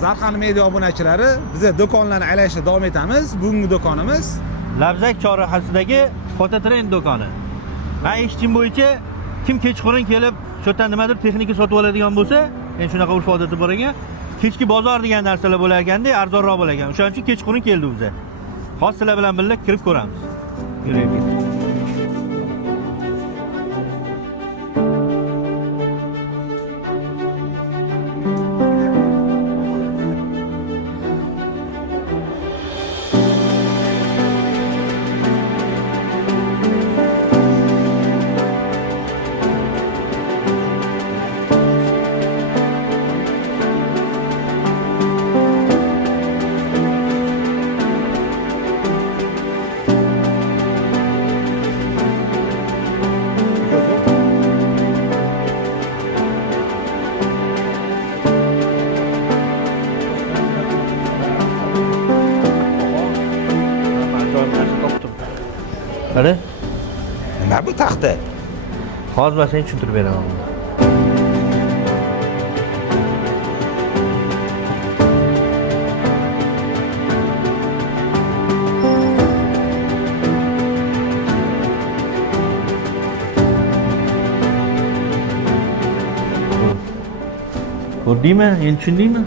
Zarqan media obunachilari, biz do'konlarni aylanishda davom etamiz. Bugungi do'konimiz Labzak chorrahasidagi Fototrend do'koni. Men eshitishim bo'yicha kim kechqurun kelib, shu yerdan nimadir texnika sotib oladigan bo'lsa, men shunaqa urf odati bor ekan. Kechki bozor degan narsalar bo'lar ekanda, arzonroq bo'lar ekan. O'shaning uchun kechqurun keldi bizga. Hozir sizlar bilan birga kirib ko'ramiz. Yuraylik. Qara. nima bu taxta? Hozir men senga tushuntirib beraman. Ko'rdingmi? Endi tushundingmi?